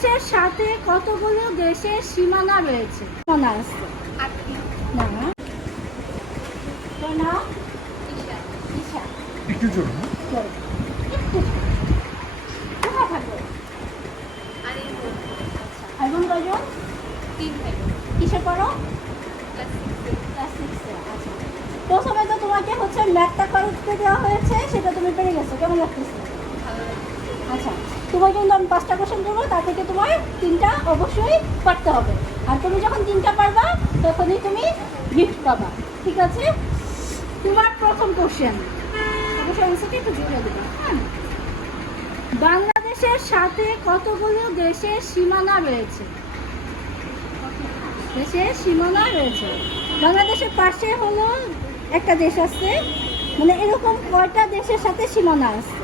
বাংলাদেশের সাথে কতগুলো দেশের সীমানা রয়েছে? সীমানা আছে না তোর নাম? ঈশা। একটু জোর না? জোরে। একটু জোরে। কোথায় থাকো? আচ্ছা, ভাই বোন কয়জন? কিসে পড়ো? ক্লাস 6-এ। আচ্ছা, প্রথমে তো তোমাকে হচ্ছে ম্যাথটা করতে দেওয়া হয়েছে, সেটা তুমি পেরে গেছো, কেমন লাগতেছে? আচ্ছা, তোমাকে কিন্তু আমি 5টা কোশ্চেন করবো, তার থেকে তোমার 3টা অবশ্যই পারতে হবে। আর তুমি যখন 3টা পারবা তখনই তুমি গিফট পাবা, ঠিক আছে? তোমার প্রথম কোশ্চেন, অবশ্যই অ্যান্সারটা একটু জোরে দেবে। হ্যাঁ, বাংলাদেশের সাথে কতগুলো দেশের সীমানা রয়েছে? দেশের সীমানা রয়েছে। বাংলাদেশের পাশে হলো একটা দেশ আছে, মানে এরকম কয়টা দেশের সাথে সীমানা আছে?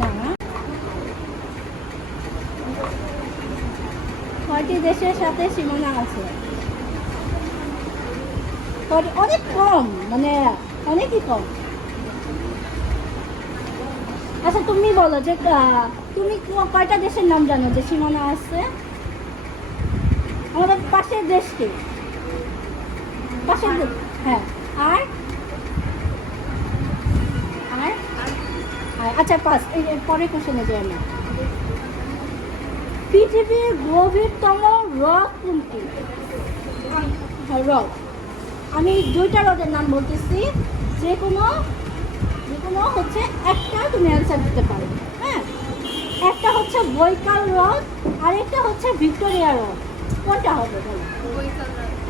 না, কয়টি দেশের সাথে সীমানা আছে? অনেক কম, মানে অনেকই কম। আচ্ছা, তুমি বলো যে তুমি কয়টা দেশের নাম জানো যে সীমানা আছে? আমাদের পাশের দেশকে, পাশের দেশ। হ্যাঁ, আর আর আচ্ছা, পাস। এই পরের কোশ্চেনে যাই আমি। পৃথিবীর গভীরতম হ্রদ কোনটি? হ্রদ, আমি 2টা হ্রদের নাম বলতেছি, যে কোনো হচ্ছে একটা তুমি অ্যান্সার দিতে পারো। হ্যাঁ, একটা হচ্ছে বৈকাল হ্রদ, আর একটা হচ্ছে ভিক্টোরিয়া হ্রদ। কোনটা হবে বলো?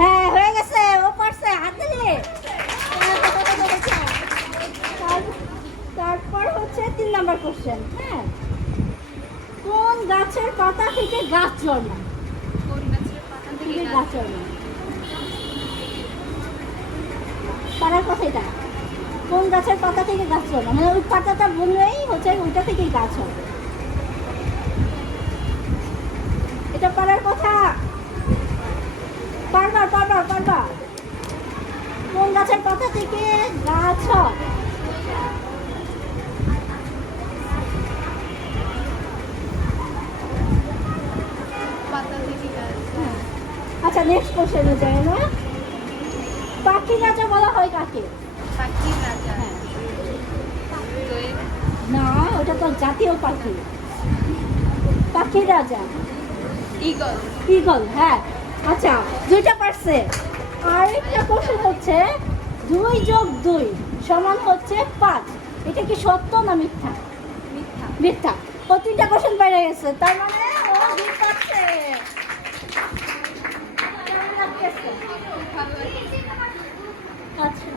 হ্যাঁ, হয়ে গেছে, ও পারছে, হাত দিলে। তারপর হচ্ছে 3 নাম্বার কোশ্চেন। হ্যাঁ, কোন গাছের পাতা থেকে গাছ জন্মায়? গাছ জন্মায়, পারার কথা এটা। কোন গাছের পাতা থেকে গাছ জন্মায়, মানে ওই পাতাটা বললেই হচ্ছে ওইটা থেকেই গাছ হবে। এটা পারার কথা, পারবা পারবা পারবা। কোন গাছের পাতা থেকে গাছ হয়? আচ্ছা, নেক্সট কোশ্চেনে যাই না। পাখি রাজা বলা হয় কাকে? হ্যাঁ। না, ওটা তো জাতীয় পাখি। পাখি রাজা ঈগল। হ্যাঁ, আচ্ছা, 2টা পারছে। আর একটা কোশ্চেন হচ্ছে 2 যোগ 2 সমান হচ্ছে 5, এটা কি সত্য না মিথ্যা? মিথ্যা। ও 3টা কোশ্চেন বাইরে গেছে, তার মানে ও জিত পাচ্ছে। আচ্ছা,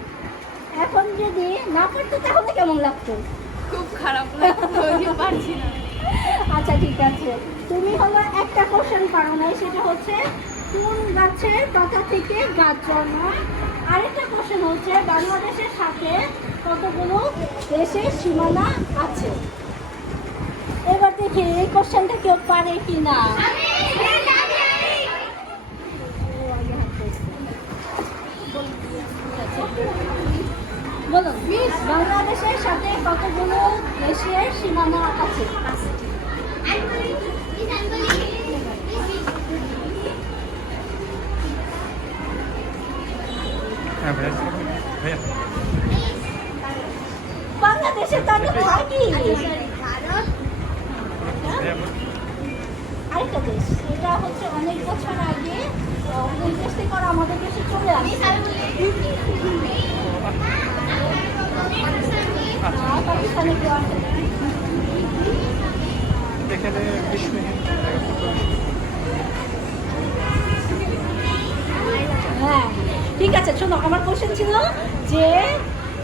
এখন যদি না পারতো তাহলে কেমন লাগতো? খুব খারাপ লাগতো, পারছি না। আচ্ছা, ঠিক আছে, তুমি হলো একটা কোশ্চেন পারো নাই, সেটা হচ্ছে কোন গাছের পাতা থেকে গাছ জন্মায়। আরেকটা কোশ্চেন হচ্ছে বাংলাদেশের সাথে কতগুলো দেশের সীমানা আছে। এবার দেখি এই কোশ্চেনটা কেউ পারে কি না। বলুন, বাংলাদেশের সাথে কতগুলো দেশের সীমানা আছে? বাংলাদেশের তো আমি থাকি। আরেকটা দেশ, এটা হচ্ছে অনেক বছর আগে ওই দেশ থেকে ওরা আমাদের দেশে চলে আসে। পাকিস্তানে কেউ আসে না। এখানে 20 মিনিট। হ্যাঁ, ঠিক আছে, শোনো, আমার কোশ্চেন ছিল যে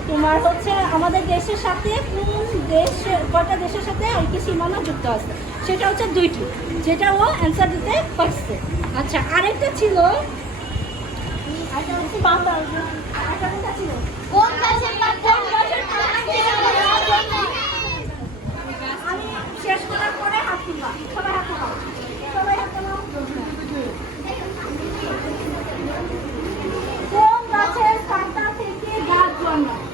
তোমার হচ্ছে আমাদের দেশের সাথে কোন দেশ, কয়টা দেশের সাথে আর কি সীমানা যুক্ত আছে, সেটা হচ্ছে 2টি, যেটা ও অ্যান্সার দিতে পারছে। আচ্ছা, আরেকটা ছিল, আমি শেষ করার পরে হাত তুলবা, সবাই হাত তুলবা, সবাই হাত তুলবা। কোন গাছের পাতা থেকে গাছ জন্মায়?